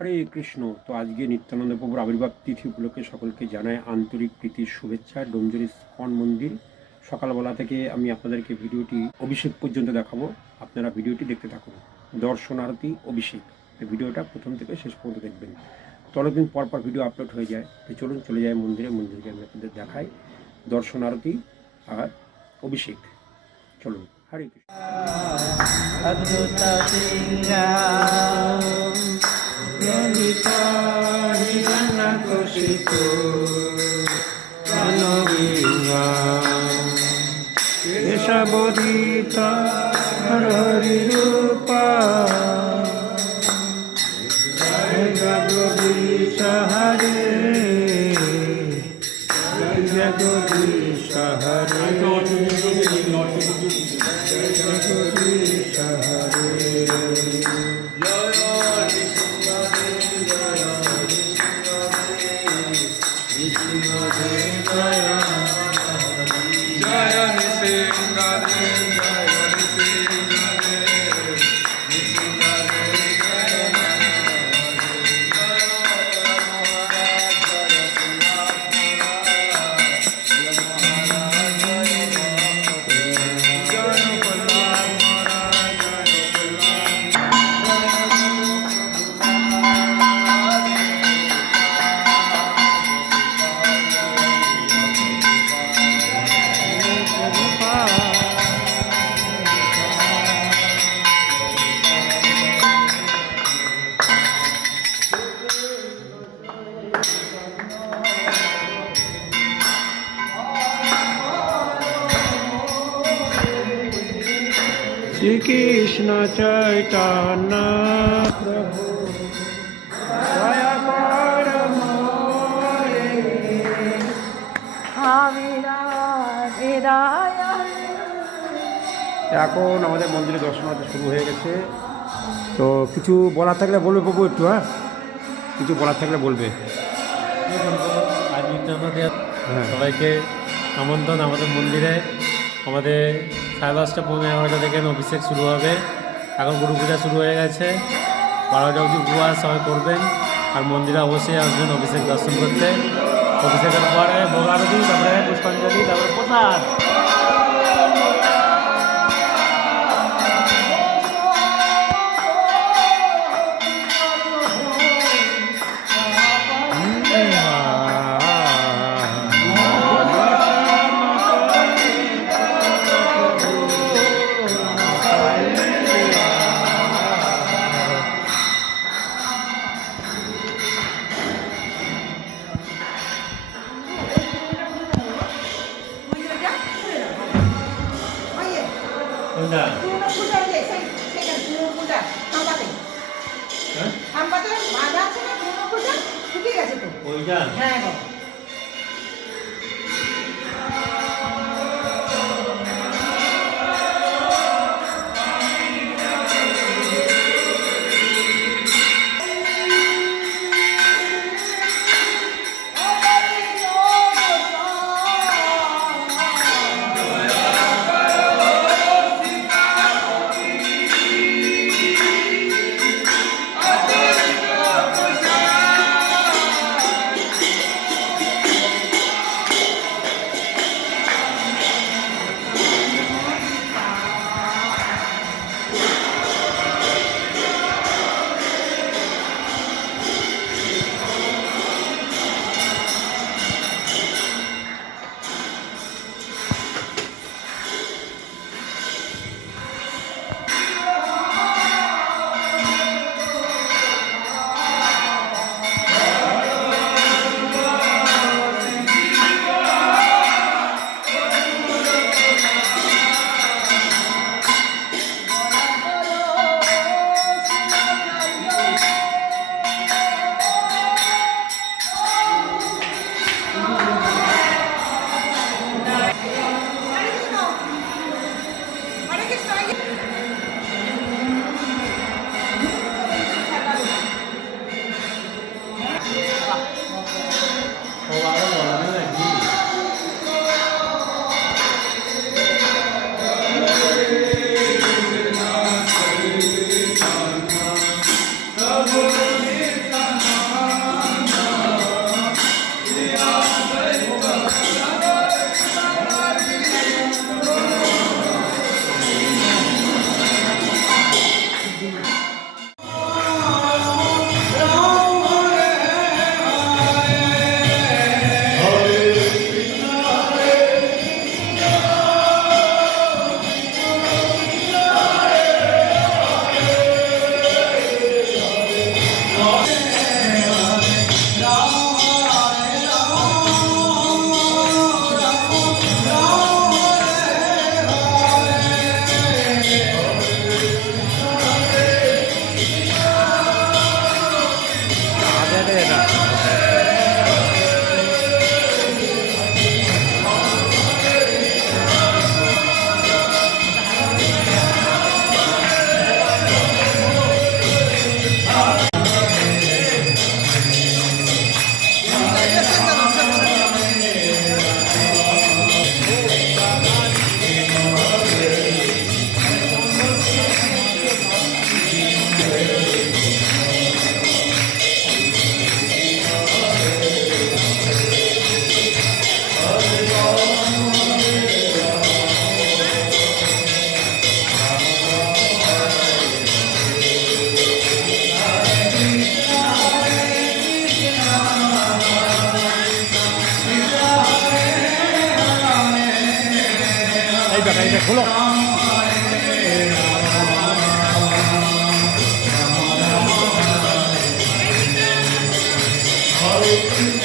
হরে কৃষ্ণ। তো আজকে নিত্যানন্দ প্রভুর আবির্ভাব তিথি উপলক্ষে সকলকে জানায় আন্তরিক প্রীতির শুভেচ্ছা। ডোমজুর ইস্কন মন্দির সকালবেলা থেকে আমি আপনাদেরকে ভিডিওটি অভিষেক পর্যন্ত দেখাবো। আপনারা ভিডিওটি দেখতে থাকুন। দর্শন আরতি অভিষেক, ভিডিওটা প্রথম থেকে শেষ পর্যন্ত দেখবেন। তো অনেকদিন পর পর ভিডিও আপলোড হয়ে যায়, তো চলুন চলে যায় মন্দিরকে আমি আপনাদের দেখাই দর্শন আরতি আর অভিষেক। চলুন। হরে কৃষ্ণ। অদ্ভুত ললিত হিরণ্যকশিপ কেশবোদিত হরিরূপ জগদীশ হরে জগদীশ হরে জগদীশ শ্রীকৃষ্ণ চৈতন্য প্রভু দয়া কর মোরে এখন আমাদের মন্দিরে দর্শনার্থী শুরু হয়ে গেছে। তো কিছু বলার থাকলে বলবে প্রভু, একটু কিছু বলার থাকলে বলবে। আজ নিত্যানন্দের সবাইকে আমন্ত্রণ আমাদের মন্দিরে। আমাদের 10:30 15 থেকে অভিষেক শুরু হবে। এখন গুরু পূজা শুরু হয়ে গেছে। 12টা অবধি উপবাস সবাই করবেন, আর মন্দিরে অবশ্যই আসবেন অভিষেক দর্শন করতে। অভিষেকের পরে ভোগ আরতি, তারপরে পুষ্পাঞ্জলি, তারপরে প্রসাদ। হ্যাঁ বলো Hare